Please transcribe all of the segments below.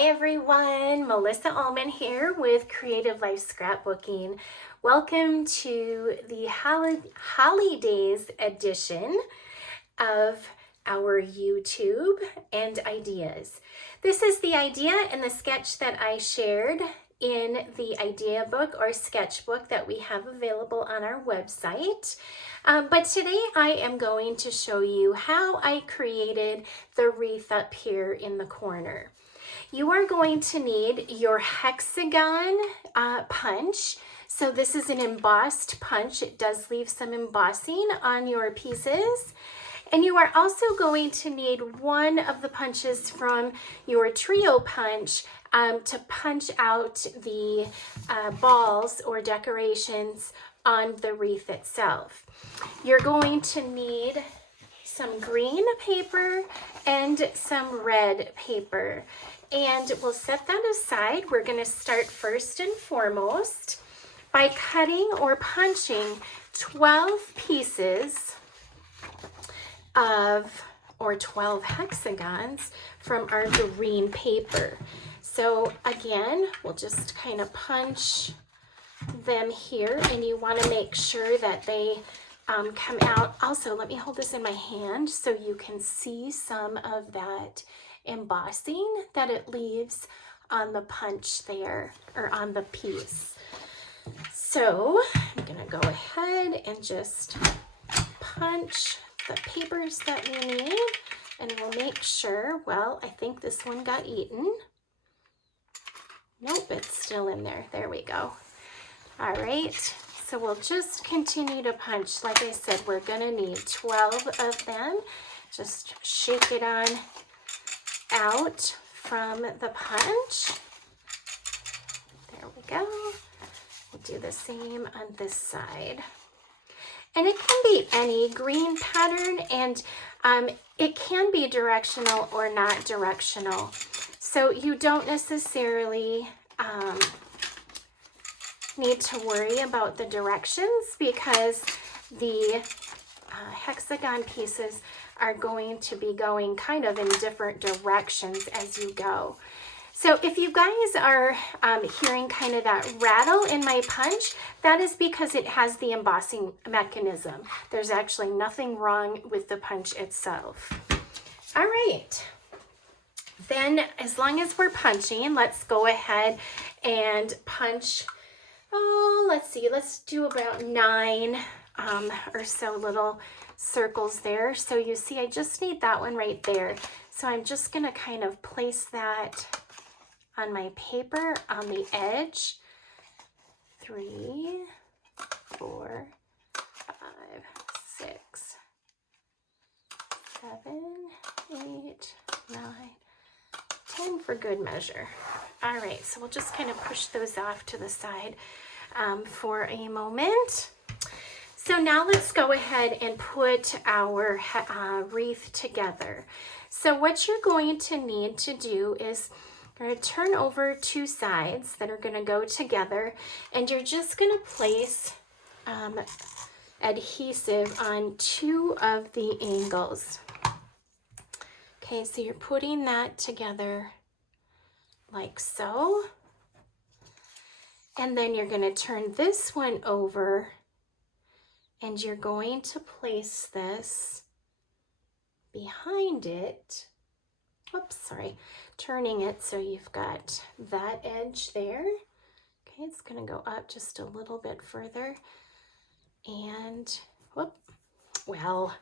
Hi everyone, Melissa Ullmann here with Creative Life Scrapbooking. Welcome to the holidays edition of our YouTube and ideas. This is the idea and the sketch that I shared in the idea book or sketchbook that we have available on our website. But today I am going to show you how I created the wreath up here in the corner. You are going to need your hexagon punch. So this is an embossed punch. It does leave some embossing on your pieces. And you are also going to need one of the punches from your trio punch to punch out the balls or decorations on the wreath itself. You're going to need some green paper and some red paper. And we'll set that aside. We're going to start first and foremost by cutting or punching 12 pieces or 12 hexagons from our green paper. So again, we'll just kind of punch them here, and you want to make sure that they come out. Also, let me hold this in my hand so you can see some of that embossing that it leaves on the punch there, or on the piece. So I'm gonna go ahead and just punch the papers that we need, and we'll make sure, well, I think this one got eaten. Nope, it's still in there. There we go. All right, so we'll just continue to punch. Like I said, we're gonna need 12 of them. Just shake it on out from the punch. There we go. We'll do the same on this side. And it can be any green pattern, and it can be directional or not directional. So you don't necessarily need to worry about the directions, because the hexagon pieces are going to be going kind of in different directions as you go. So if you guys are hearing kind of that rattle in my punch, that is because it has the embossing mechanism. There's actually nothing wrong with the punch itself. All right. Then as long as we're punching, let's go ahead and punch, let's see, let's do about 9 or so little circles there. So you see, I just need that one right there. So I'm just gonna kind of place that on my paper on the edge. 3, 4, 5, 6, 7, 8, 9, 10 for good measure. All right, so we'll just kind of push those off to the side for a moment. So now let's go ahead and put our wreath together. So what you're going to need to do is you're going to turn over 2 sides that are going to go together, and you're just going to place adhesive on 2 of the angles. Okay, so you're putting that together like so. And then you're going to turn this one over, and you're going to place this behind it. Oops, sorry. Turning it so you've got that edge there. Okay, it's going to go up just a little bit further. And, whoop, well,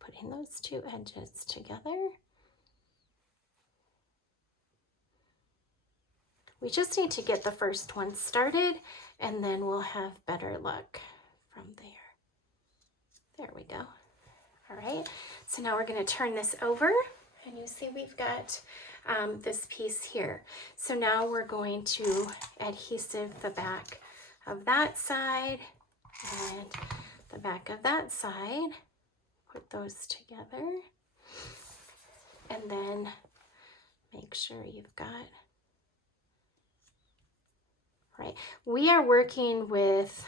putting those 2 edges together. We just need to get the first one started, and then we'll have better luck from there. There we go. All right, so now we're going to turn this over, and you see we've got this piece here. So now we're going to adhesive the back of that side and the back of that side. Put those together, and then make sure you've got, right. We are working with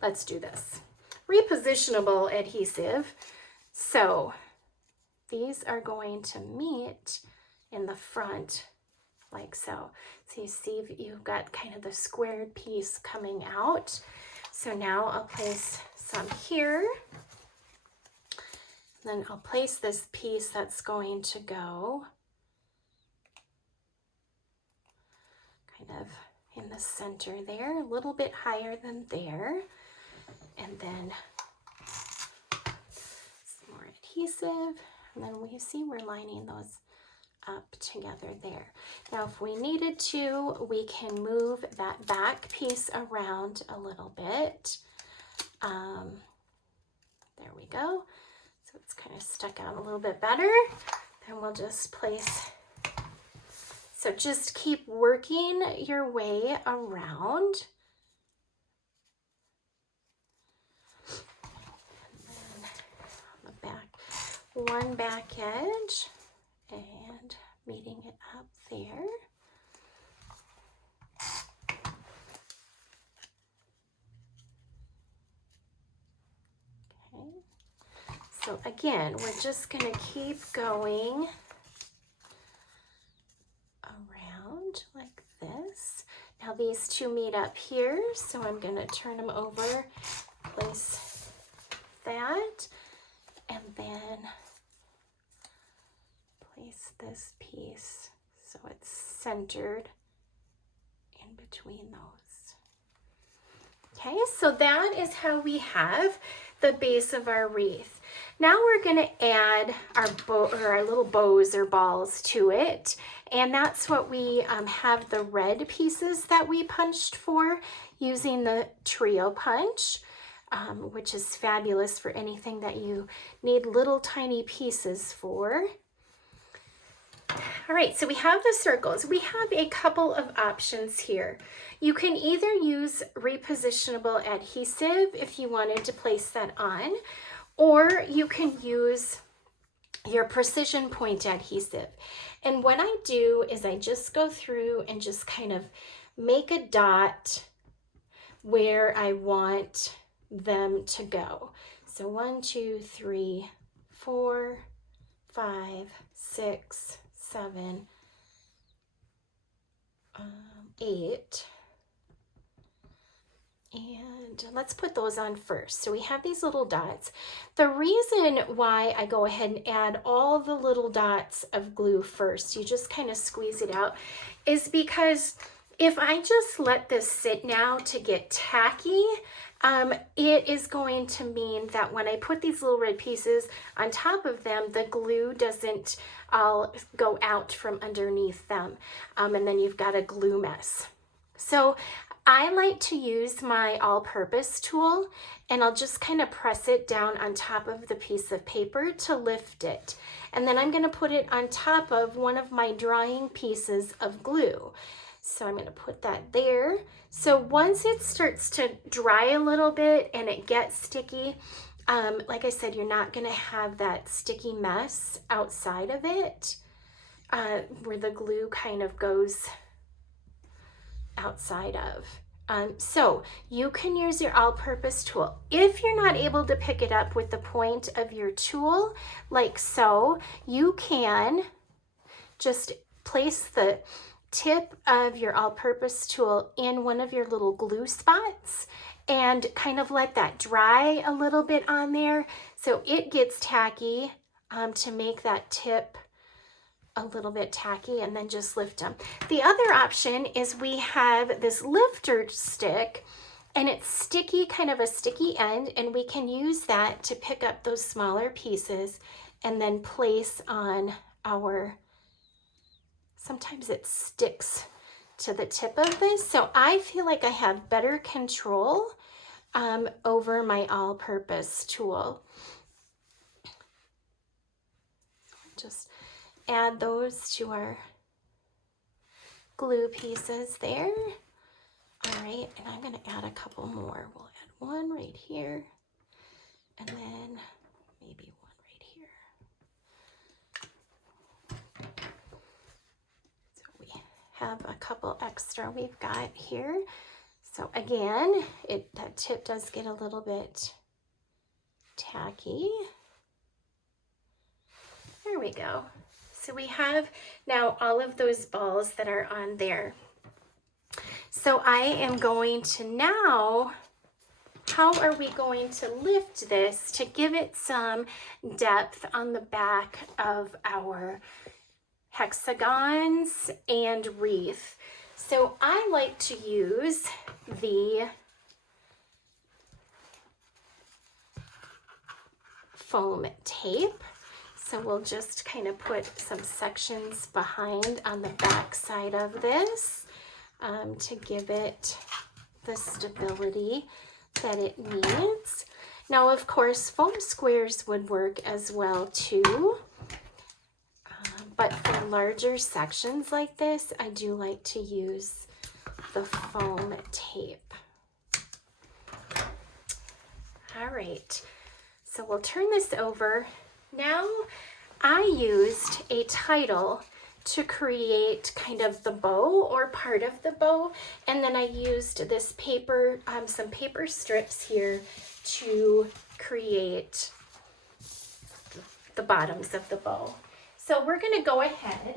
let's do this. Repositionable adhesive. So these are going to meet in the front like so. So you see you've got kind of the squared piece coming out. So now I'll place some here. Then I'll place this piece that's going to go kind of in the center there, a little bit higher than there. And then some more adhesive. And then we see we're lining those up together there. Now, if we needed to, we can move that back piece around a little bit. There we go. So it's kind of stuck out a little bit better. Then we'll just place. So just keep working your way around. And then on the back, one back edge and meeting it up there. Okay. So again, we're just going to keep going around like this. Now these two meet up here, so I'm going to turn them over, place that, and then place this piece so it's centered in between those. Okay, so that is how we have the base of our wreath. Now we're going to add our little bows or balls to it, and that's what we have the red pieces that we punched for using the trio punch, which is fabulous for anything that you need little tiny pieces for. All right, so we have the circles. We have a couple of options here. You can either use repositionable adhesive if you wanted to place that on, or you can use your precision point adhesive. And what I do is I just go through and just kind of make a dot where I want them to go. So 1, 2, 3, 4, 5, 6, 7, 8. And let's put those on first. So we have these little dots. The reason why I go ahead and add all the little dots of glue first, you just kind of squeeze it out, is because if I just let this sit now to get tacky, it is going to mean that when I put these little red pieces on top of them, the glue doesn't all go out from underneath them. And then you've got a glue mess. So I like to use my all-purpose tool, and I'll just kind of press it down on top of the piece of paper to lift it. And then I'm going to put it on top of one of my drying pieces of glue. So I'm going to put that there. So once it starts to dry a little bit and it gets sticky, like I said, you're not going to have that sticky mess outside of it where the glue kind of goes outside of. So you can use your all-purpose tool. If you're not able to pick it up with the point of your tool, like so, you can just place the tip of your all-purpose tool in one of your little glue spots and kind of let that dry a little bit on there so it gets tacky to make that tip a little bit tacky, and then just lift them. The other option is we have this lifter stick, and it's sticky, kind of a sticky end, and we can use that to pick up those smaller pieces and then place on our, sometimes it sticks to the tip of this. So I feel like I have better control over my all-purpose tool. Just add those to our glue pieces there. All right, and I'm going to add a couple more. We'll add one right here, and then maybe one right here. So we have a couple extra we've got here. So again, that tip does get a little bit tacky. we go. So we have now all of those balls that are on there. So I am going to now, how are we going to lift this to give it some depth on the back of our hexagons and wreath? So I like to use the foam tape. So we'll just kind of put some sections behind on the back side of this to give it the stability that it needs. Now, of course, foam squares would work as well too. But for larger sections like this, I do like to use the foam tape. All right, so we'll turn this over. Now, I used a title to create kind of the bow or part of the bow, and then I used this paper, some paper strips here to create the bottoms of the bow. So we're going to go ahead,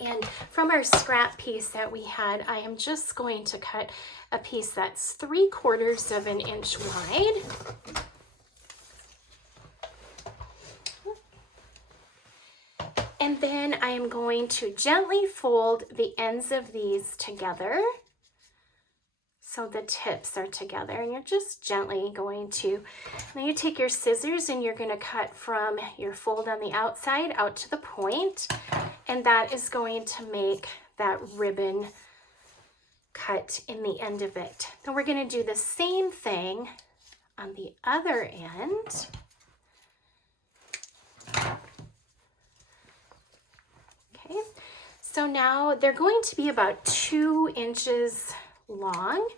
and from our scrap piece that we had, I am just going to cut a piece that's 3/4 of an inch wide. And then I am going to gently fold the ends of these together so the tips are together, and you're just gently going to, then you take your scissors and you're going to cut from your fold on the outside out to the point, and that is going to make that ribbon cut in the end of it. Then we're going to do the same thing on the other end. Okay, so now they're going to be about 2 inches long.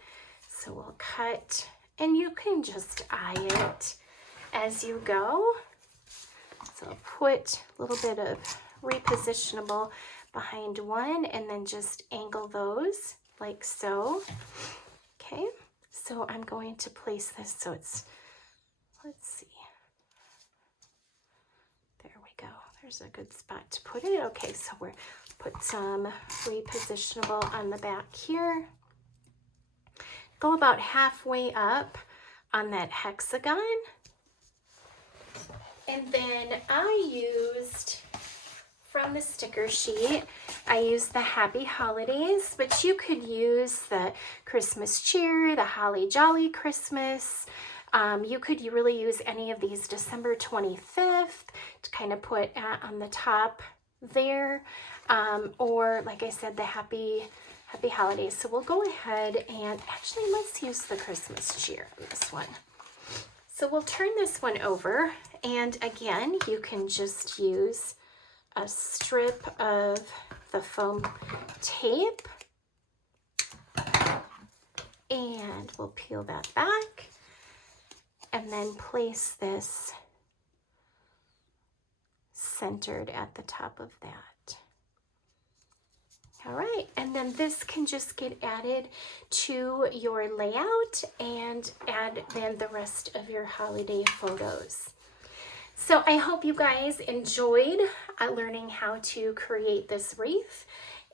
So we'll cut, and you can just eye it as you go. So I'll put a little bit of repositionable behind one and then just angle those like so. Okay, so I'm going to place this so it's, let's see. There we go. There's a good spot to put it. Okay, so we're put some repositionable on the back here. Go about halfway up on that hexagon. And then I used, from the sticker sheet, I used the Happy Holidays, but you could use the Christmas Cheer, the Holly Jolly Christmas. You could really use any of these December 25th to kind of put on the top there. Or like I said, the Happy Holidays. So we'll go ahead and actually let's use the Christmas Cheer on this one. So we'll turn this one over, and again, you can just use a strip of the foam tape, and we'll peel that back and then place this centered at the top of that. All right, and then this can just get added to your layout and add then the rest of your holiday photos. So I hope you guys enjoyed learning how to create this wreath,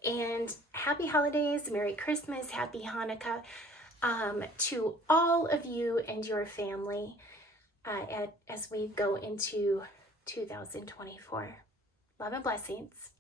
and happy holidays, Merry Christmas, Happy Hanukkah to all of you and your family as we go into 2024. Love and blessings.